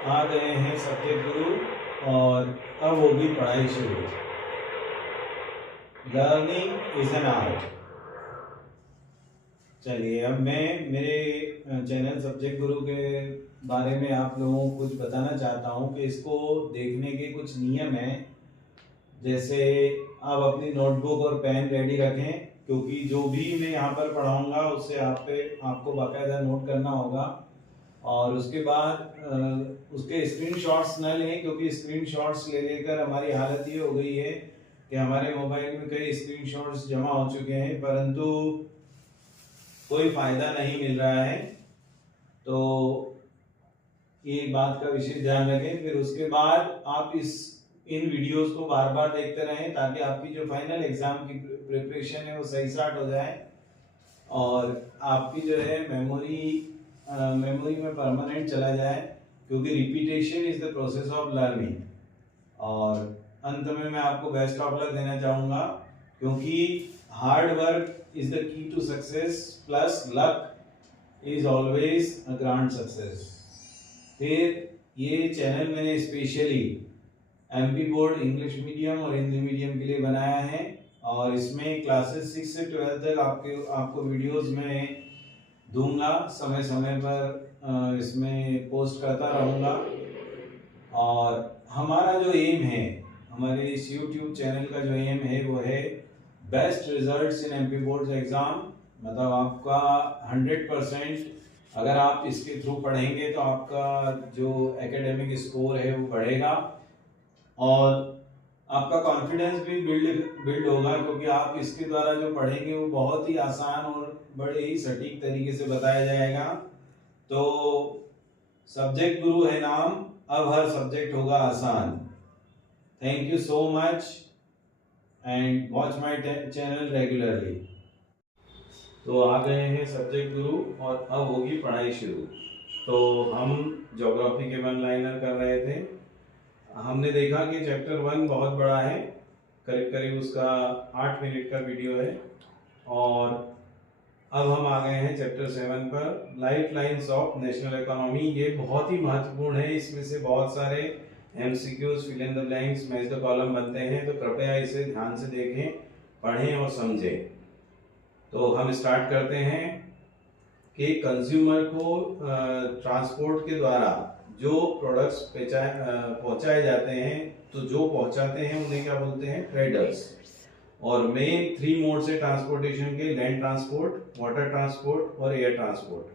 आ गए हैं सब्जेक्ट गुरु और अब होगी पढ़ाई शुरू। Learning is an art. चलिए अब मैं मेरे चैनल सब्जेक्ट गुरु के बारे में आप लोगों को कुछ बताना चाहता हूँ कि इसको देखने के कुछ नियम हैं। जैसे आप अपनी नोटबुक और पेन रेडी रखें, क्योंकि जो भी मैं यहाँ पर पढ़ाऊँगा उससे आपको बाकायदा नोट करना होगा। और उसके बाद उसके स्क्रीनशॉट्स न लें, क्योंकि स्क्रीनशॉट्स ले लेकर हमारी हालत ये हो गई है कि हमारे मोबाइल में कई स्क्रीनशॉट्स जमा हो चुके हैं, परंतु कोई फ़ायदा नहीं मिल रहा है। तो ये बात का विशेष ध्यान रखें। फिर उसके बाद आप इन वीडियोस को बार बार देखते रहें, ताकि आपकी जो फाइनल एग्जाम की प्रिपरेशन है वो सही स्टार्ट हो जाए और आपकी जो है मेमोरी में परमानेंट चला जाए, क्योंकि repetition is the process of learning. और अंत में मैं आपको बेस्ट ऑफ लक देना चाहूँगा, क्योंकि hard work is the key to success plus luck is always a grand success. फिर ये चैनल मैंने specially MP board English medium और हिंदी मीडियम के लिए बनाया है, और इसमें क्लासेस 6 से 12 तक आपको वीडियोस में दूंगा। समय समय पर इसमें पोस्ट करता रहूँगा। और हमारा जो एम है, हमारे इस यूट्यूब चैनल का जो एम है वो है best results in MP board exam. मतलब आपका 100%, अगर आप इसके थ्रू पढ़ेंगे तो आपका जो एकेडमिक स्कोर है वो बढ़ेगा और आपका कॉन्फिडेंस भी बिल्ड होगा, क्योंकि आप इसके द्वारा जो पढ़ेंगे वो बहुत ही आसान और बड़े ही सटीक तरीके से बताया जाएगा। तो सब्जेक्ट गुरु है नाम, अब हर सब्जेक्ट होगा आसान। Thank you so much and watch my channel regularly. तो आ गए हैं सब्जेक्ट गुरु और अब होगी पढ़ाई शुरू। तो हम ज्योग्राफी के वन लाइनर कर रहे थे। हमने देखा कि चैप्टर 1 बहुत बड़ा है, करीब करीब उसका 8 मिनट का वीडियो है। और अब हम आ गए हैं चैप्टर 7 पर, life lines of national economy. ये बहुत ही महत्वपूर्ण है, इसमें से बहुत सारे MCQs, fill in the blanks, match the column बनते हैं। तो कृपया इसे ध्यान से देखें, पढ़ें और समझें। तो हम स्टार्ट करते हैं कि कंज्यूमर को ट्रांसपोर्ट के द्वारा जो प्रोडक्ट्स पहुंचाए जाते हैं, तो जो पहुंचाते हैं उन्हें क्या बोलते हैं? ट्रेडर्स। और मेन 3 मोड से ट्रांसपोर्टेशन के, लैंड ट्रांसपोर्ट, वाटर ट्रांसपोर्ट और एयर ट्रांसपोर्ट।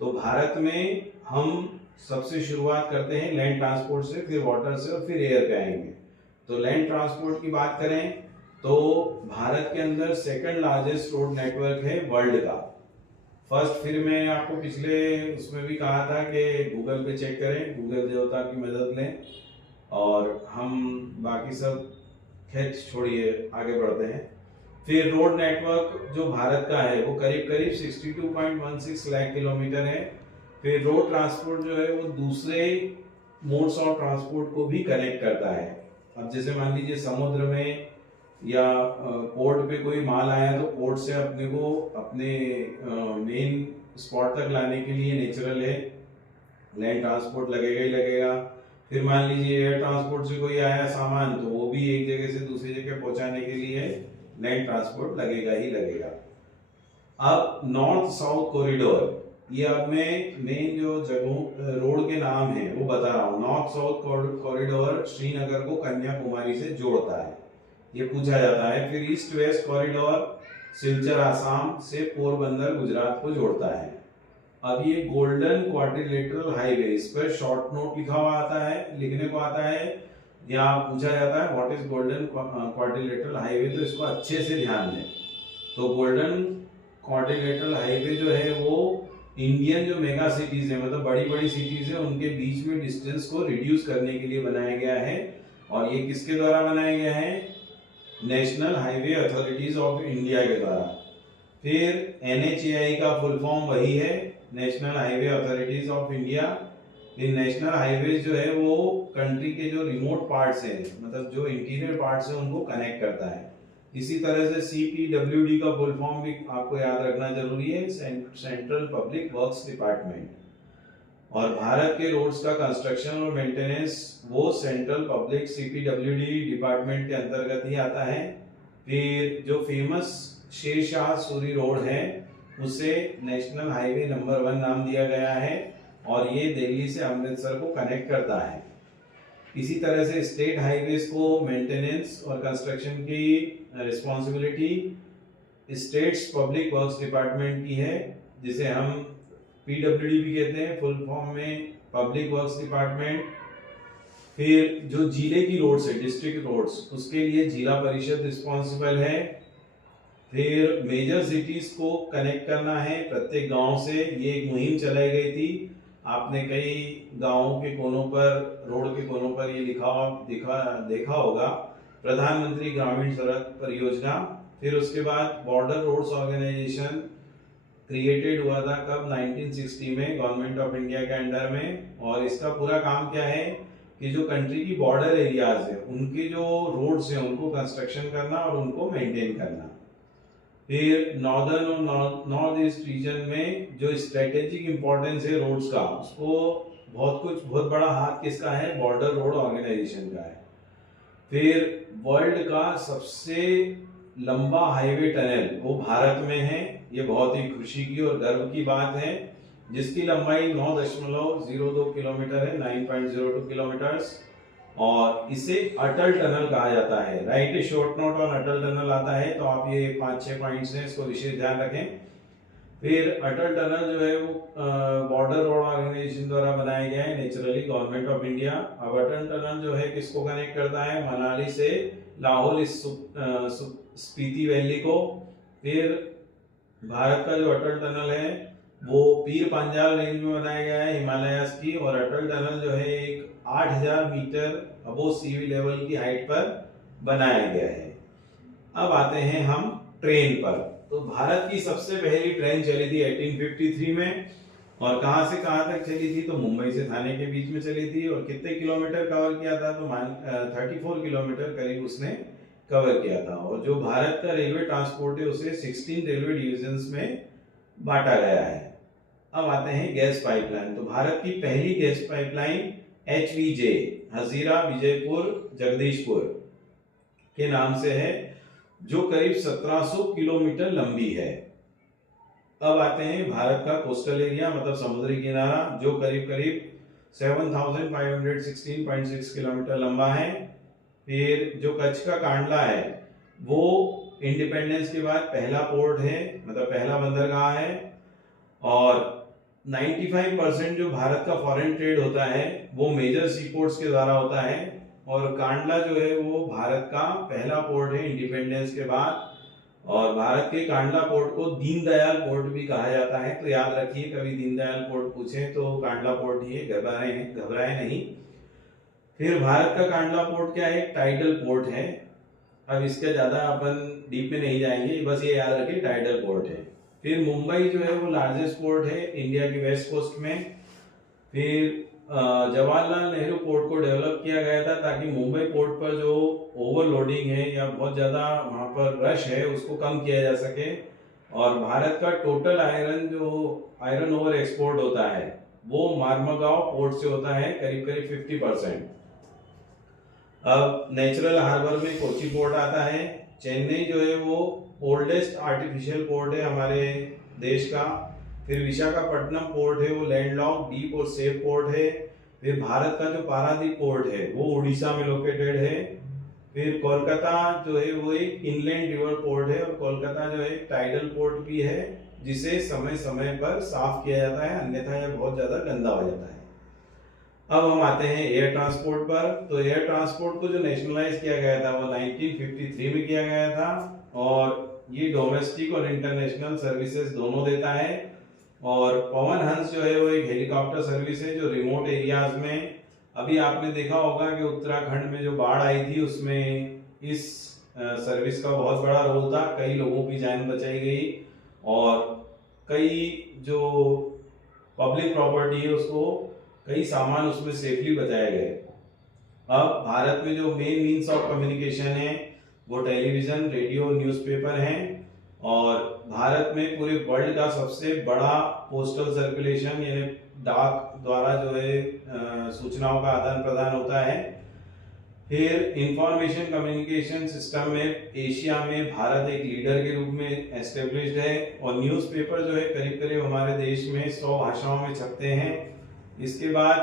तो भारत में हम सबसे शुरुआत करते हैं लैंड ट्रांसपोर्ट से, फिर वाटर से और फिर एयर पे आएंगे। तो लैंड ट्रांसपोर्ट की बात करें तो भारत के अंदर सेकंड लार्जेस्ट रोड नेटवर्क है वर्ल्ड का। फर्स्ट, फिर मैं आपको पिछले उसमें भी कहा था कि गूगल पे चेक करें, गूगल देवता की मदद लें। और हम बाकी सब खैर छोड़िए, आगे बढ़ते हैं। फिर रोड नेटवर्क जो भारत का है वो करीब करीब 62.16 लाख किलोमीटर है। फिर रोड ट्रांसपोर्ट जो है वो दूसरे मोड्स ऑफ ट्रांसपोर्ट को भी कनेक्ट करता है। अब जैसे मान लीजिए समुद्र में या पोर्ट पे कोई माल आया, तो पोर्ट से अपने को अपने मेन स्पॉट तक लाने के लिए नेचुरल है लैंड ट्रांसपोर्ट लगेगा ही लगेगा। फिर मान लीजिए एयर ट्रांसपोर्ट से कोई आया सामान, तो वो भी एक जगह से दूसरी जगह पहुंचाने के लिए लैंड ट्रांसपोर्ट लगेगा ही लगेगा। अब नॉर्थ साउथ कॉरिडोर, ये अब मैं मेन जो जगहों रोड के नाम है वो बता रहा हूँ। नॉर्थ साउथ कॉरिडोर श्रीनगर को कन्याकुमारी से जोड़ता है, ये पूछा जाता है। फिर east west corridor Silchar Assam से पोरबंदर गुजरात को जोड़ता है। अब ये गोल्डन क्वाड्रिलेटरल हाईवे, इस पर शॉर्ट नोट लिखा हुआ आता है, लिखने को आता है या पूछा जाता है what is golden quadrilateral highway. तो इसको अच्छे से ध्यान दें। तो गोल्डन क्वाड्रिलेटरल हाईवे जो है वो इंडियन जो मेगा सिटीज है, मतलब बड़ी बड़ी सिटीज है, उनके बीच में डिस्टेंस को रिड्यूस करने के लिए बनाया गया है। और ये किसके द्वारा बनाया गया है? National highway authorities of India के द्वारा। फिर NHAI का फुल फॉर्म वही है, national highway authorities of India. In national highway जो है वो कंट्री के जो रिमोट पार्ट्स हैं, मतलब जो इंटीरियर पार्ट्स हैं, उनको कनेक्ट करता है। इसी तरह से CPWD का फुल फॉर्म भी आपको याद रखना जरूरी है, सेंट्रल पब्लिक वर्क्स डिपार्टमेंट। और भारत के रोड्स का कंस्ट्रक्शन और मेंटेनेंस वो सेंट्रल पब्लिक सीपीडब्ल्यूडी डिपार्टमेंट के अंतर्गत ही आता है। फिर जो फेमस शेरशाह सूरी रोड है उसे नेशनल हाईवे नंबर 1 नाम दिया गया है और ये दिल्ली से अमृतसर को कनेक्ट करता है। इसी तरह से स्टेट हाईवेज को मेंटेनेंस और कंस्ट्रक्शन की responsibility states public works department की है, जिसे हम पीडब्ल्यूडी भी कहते हैं फुल फॉर्म में, पब्लिक वर्क्स डिपार्टमेंट। फिर जो जिले की रोड्स है, डिस्ट्रिक्ट रोड्स, उसके लिए जिला परिषद रिस्पॉन्सिबल है। फिर मेजर सिटीज को कनेक्ट करना है प्रत्येक गांव से, ये एक मुहिम चलाई गई थी। आपने कई गांवों के कोनों पर, रोड के कोनों पर ये देखा होगा, प्रधानमंत्री ग्रामीण सड़क परियोजना। फिर उसके बाद बॉर्डर रोड्स ऑर्गेनाइजेशन क्रिएटेड हुआ था कब, 1960 में, गवर्नमेंट ऑफ इंडिया के अंडर में। और इसका पूरा काम क्या है कि जो कंट्री की बॉर्डर एरियाज है उनके जो रोड्स हैं उनको कंस्ट्रक्शन करना और उनको मेंटेन करना। फिर नॉर्दर्न और नॉर्थ ईस्ट रीजन में जो स्ट्रेटेजिक इंपॉर्टेंस है रोड्स का, उसको बहुत बड़ा हाथ किसका है, बॉर्डर रोड ऑर्गेनाइजेशन का है। फिर वर्ल्ड का सबसे लंबा हाईवे टनल वो भारत में है, ये बहुत ही खुशी की और गर्व की बात है, जिसकी लंबाई 9.02 किलोमीटर है, 9.02 किलोमीटर्स, और इसे अटल टनल कहा जाता है। Right A short note on Atal tunnel आता है, तो आप ये 5-6 पॉइंट्स हैं, इसको विशेष ध्यान रखें। फिर अटल टनल जो है वो बॉर्डर रोड ऑर्गेनाइजेशन द्वारा बनाया गया है, नेचुरली गवर्नमेंट ऑफ इंडिया। अब अटल टनल जो है किसको कनेक्ट करता है, मनाली से लाहौल स्पीति वैली को। फिर भारत का जो अटल टनल है वो पीर पंजाल रेंज में बनाया गया है, हिमालयास की। और अटल टनल जो है एक 8000 मीटर अबोव सी लेवल की हाइट पर बनाया गया है। अब आते हैं हम ट्रेन पर। तो भारत की सबसे पहली ट्रेन चली थी 1853 में, और कहां से कहां तक चली थी, तो मुंबई से थाने के बीच में चली थी। और कितने किलोमीटर कवर किया था, तो 34 किलोमीटर करीब उसने कवर किया था। और जो भारत का रेलवे ट्रांसपोर्ट है उसे 16 रेलवे डिविजन्स में बांटा गया है। अब आते हैं गैस पाइपलाइन। तो भारत की पहली gas pipeline HVJ, Hazira Vijaypur Jagdishpur के नाम से है, जो करीब 1700 किलोमीटर लंबी है। अब आते हैं भारत का कोस्टल एरिया, मतलब समुद्री किनारा, जो करीब 7516.6 किलोमीटर लंबा है। फिर जो कच्छ का कांडला है वो इंडिपेंडेंस के बाद पहला पोर्ट है, मतलब पहला बंदरगाह है। और 95% जो भारत का फॉरेन ट्रेड होता है वो मेजर सी पोर्ट्स के द्वारा होता है। और कांडला जो है वो भारत का पहला पोर्ट है इंडिपेंडेंस के बाद। और भारत के कांडला पोर्ट को दीनदयाल पोर्ट भी कहा जाता है, तो याद रखिए, कभी दीनदयाल पोर्ट पूछे तो कांडला पोर्ट ही है, घबराए नहीं। फिर भारत का कांडला पोर्ट क्या है, टाइडल पोर्ट है। अब इसका ज्यादा अपन डीप में नहीं जाएंगे, बस ये याद रखिए टाइडल पोर्ट है। फिर मुंबई जो है वो लार्जेस्ट पोर्ट है इंडिया की वेस्ट कोस्ट में। फिर जवाहरलाल नेहरू पोर्ट को डेवलप किया गया था ताकि मुंबई पोर्ट पर जो ओवरलोडिंग है या बहुत ज़्यादा वहाँ पर रश है उसको कम किया जा सके। और भारत का टोटल आयरन ओवर एक्सपोर्ट होता है वो मार्मगांव पोर्ट से होता है, करीब 50%। अब नेचुरल हार्बर में कोची पोर्ट आता है। चेन्नई जो है वो ओल्डेस्ट आर्टिफिशियल पोर्ट है हमारे देश का। फिर विशाखापट्टनम पोर्ट है वो लैंडलॉक, डीप और सेफ पोर्ट है। फिर भारत का जो पारादीप पोर्ट है वो उड़ीसा में लोकेटेड है। फिर कोलकाता जो है वो एक इनलैंड रिवर पोर्ट है, और कोलकाता जो है एक टाइडल पोर्ट भी है जिसे समय समय पर साफ किया जाता है, अन्यथा यह बहुत ज्यादा गंदा हो जाता है। अब हम आते हैं एयर ट्रांसपोर्ट पर। तो एयर ट्रांसपोर्ट को जो नेशनलाइज किया गया था वो 1953 में किया गया था, और ये डोमेस्टिक और इंटरनेशनल सर्विसेज दोनों देता है। और पवन हंस जो है वो एक हेलीकॉप्टर सर्विस है जो रिमोट एरियाज में, अभी आपने देखा होगा कि उत्तराखंड में जो बाढ़ आई थी उसमें इस सर्विस का बहुत बड़ा रोल था, कई लोगों की जान बचाई गई और कई जो पब्लिक प्रॉपर्टी है उसको, कई सामान उसमें सेफली बचाए गए। अब भारत में जो मेन मीन्स ऑफ कम्युनिकेशन है वो टेलीविजन, रेडियो, न्यूज़पेपर हैं। और भारत में पूरे वर्ल्ड का सबसे बड़ा पोस्टल सर्कुलेशन यानी डाक द्वारा जो है सूचनाओं का आदान प्रदान होता है। फिर इंफॉर्मेशन कम्युनिकेशन सिस्टम में एशिया में भारत एक लीडर के रूप में एस्टेब्लिश्ड है और न्यूज़पेपर जो है करीब करीब हमारे देश में 100 भाषाओं में छपते हैं। इसके बाद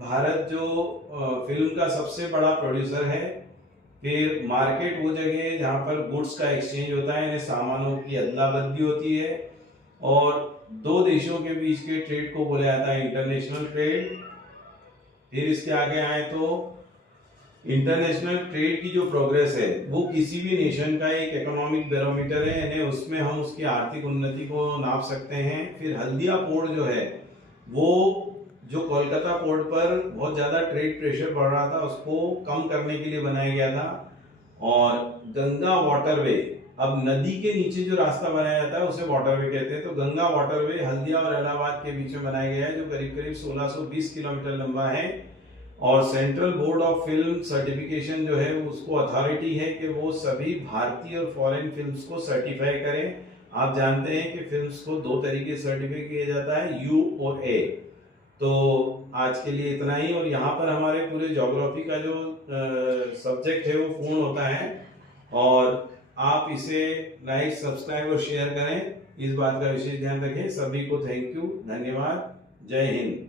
भारत जो फिल्म का सबसे बड़ा प्रोड्यूसर है। फिर मार्केट वो जगह है जहाँ पर गुड्स का एक्सचेंज होता है, यानी सामानों की अदला बदली होती है। और दो देशों के बीच के ट्रेड को बोला जाता है इंटरनेशनल ट्रेड। फिर इसके आगे आए तो इंटरनेशनल ट्रेड की जो प्रोग्रेस है वो किसी भी नेशन का एक इकोनॉमिक बैरोमीटर है, यानी उसमें हम उसकी आर्थिक उन्नति को नाप सकते हैं। फिर हल्दिया पोर्ट जो है वो जो कोलकाता पोर्ट पर बहुत ज़्यादा ट्रेड प्रेशर बढ़ रहा था उसको कम करने के लिए बनाया गया था। और गंगा वाटरवे, अब नदी के नीचे जो रास्ता बनाया जाता है उसे वाटरवे कहते हैं, तो गंगा वाटरवे हल्दिया और इलाहाबाद के बीच में बनाया गया है जो करीब करीब 1620 किलोमीटर लंबा है। और central board of film certification जो है उसको अथॉरिटी है कि वो सभी भारतीय और फॉरेन फिल्म्स को सर्टिफाई करें। आप जानते हैं कि फिल्म्स को दो तरीके से सर्टिफाई किया जाता है, यू और ए। तो आज के लिए इतना ही। और यहाँ पर हमारे पूरे ज्योग्राफी का जो सब्जेक्ट है वो पूर्ण होता है। और आप इसे लाइक, सब्सक्राइब और शेयर करें, इस बात का विशेष ध्यान रखें। सभी को थैंक यू, धन्यवाद, जय हिंद।